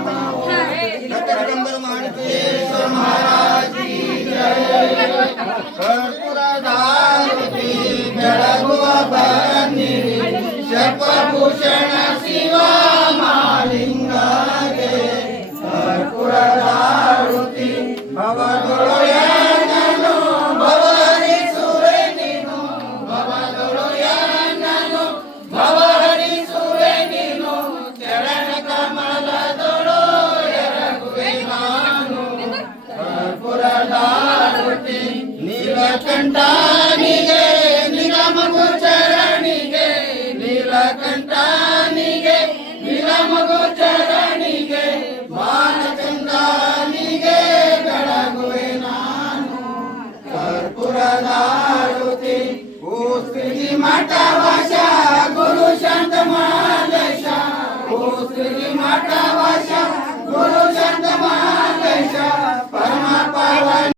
जगदंबर माणकेश्वर महाराज की जय। कर्पूरधारती ಬೆಳಗುವ ಬನ್ನಿರಿ ಶಕ್ತಿಭೂಷಣ ಶಿವ ಮಾಲಿಂಗಗೆ कर्पूरधारती ಭವದೊಳಯನನು ಭವಹರಿಸುವೆ ನೀನು ಭವದೊಳಯನನು ಭವಹರಿಸುವೆ ನೀನು ಚರಣ ಕಮಲದೊಳು ಎರಗುವೆ ನಾನು कर्पूरधारती ನೀಲಕಂಠನಿಗೆ ನಿಗಮ ಗೋಚರನಿಗೆ ನೀಲಕಂಠನಿಗೆ ನಿಗಮ ಗೋಚರನಿಗೆ ಬಾಣಚಂದ್ರನಿಗೆ ಬೆಳಗುವೆ ನಾನು कर्पूरधारती ಶ್ರೀ ಮಠವಾಸ ಗುರು ಶಾಂತ ಮಹಾದೇಶ ಶ್ರೀ ಮಠವಾಸ ಗುರು